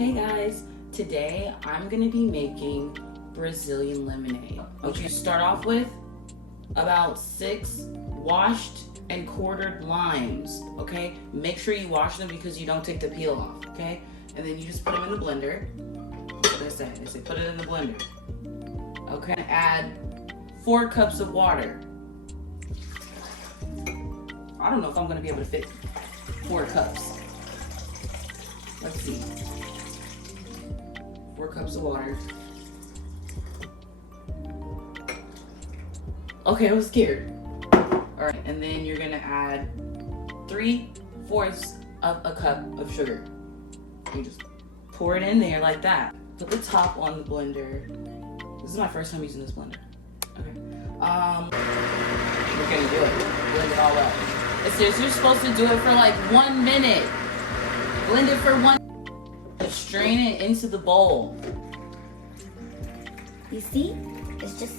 Hey guys, today I'm gonna be making Brazilian lemonade. What you start off with, about 6 washed and quartered limes, okay? Make sure you wash them because you don't take the peel off, okay? And then you just put them in the blender. What did I say? They say put it in the blender. Okay, add 4 cups of water. I don't know if I'm gonna be able to fit 4 cups. Let's see. 4 cups of water. Okay, I was scared. All right, and then you're gonna add 3/4 of a cup of sugar. You just pour it in there like that. Put the top on the blender. This is my first time using this blender. Okay. We're gonna do it. Blend it all up. It says you're supposed to do it for like 1 minute. Blend it for 1. Strain it into the bowl. You see? It's just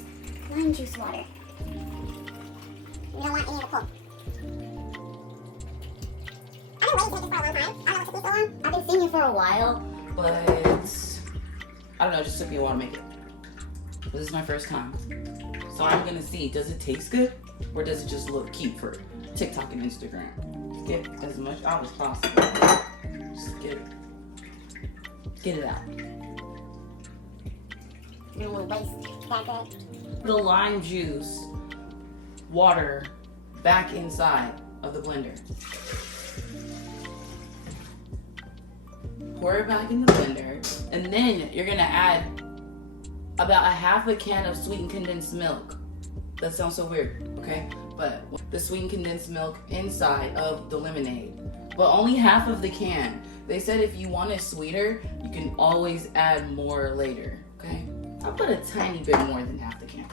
lime juice water. You don't want any of the pulp. I've been waiting to make this for a long time. I don't know what took me so long. I've been seeing you for a while. But I don't know, it just took me a while to make it. This is my first time. So I'm gonna see, does it taste good? Or does it just look cute for TikTok and Instagram? Get as much out as possible. Just get it out. You don't want to waste that good. The lime juice, water, back inside of the blender. Pour it back in the blender, and then you're gonna add about a half a can of sweetened condensed milk. That sounds so weird, okay? But the sweetened condensed milk inside of the lemonade, but only half of the can. They said if you want it sweeter, you can always add more later, okay? I'll put a tiny bit more than half the can.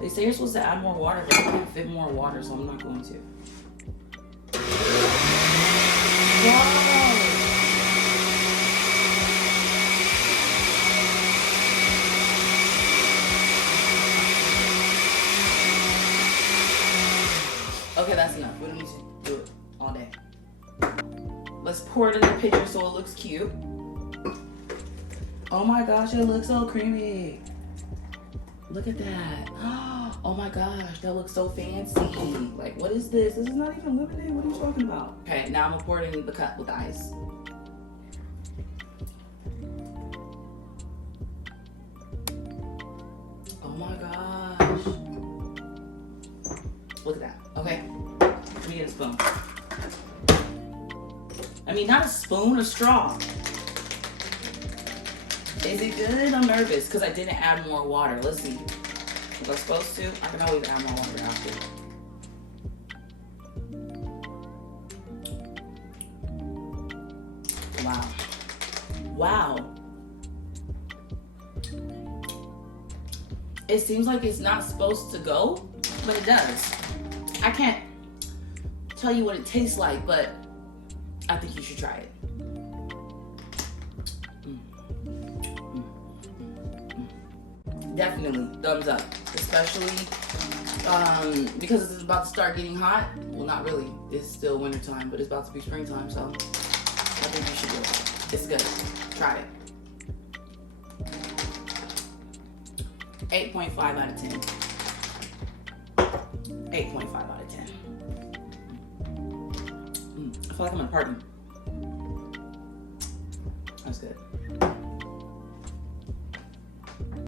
They say you're supposed to add more water, but I can't fit more water, so I'm not going to. Wow. Okay, that's enough. We don't need to do it all day. Let's pour it in the pitcher so it looks cute. Oh my gosh, it looks so creamy. Look at that. Oh my gosh, that looks so fancy. Like, what is this? This is not even lemonade. What are you talking about? Okay, now I'm gonna pour it in the cup with ice. Oh my gosh. Look at that. Okay, let me get a spoon. I mean, not a spoon, a straw. Is it good? I'm nervous because I didn't add more water. Let's see. Was I supposed to? I can always add more water after. Wow. Wow. It seems like it's not supposed to go, but it does. I can't tell you what it tastes like, but I think you should try it. Definitely thumbs up, especially because it's about to start getting hot. Well, not really. It's still wintertime, but it's about to be springtime, so I think you should do it. It's good. Try it. 8.5 out of 10. 8.5 out of 10. I feel like I'm in a party. That's good.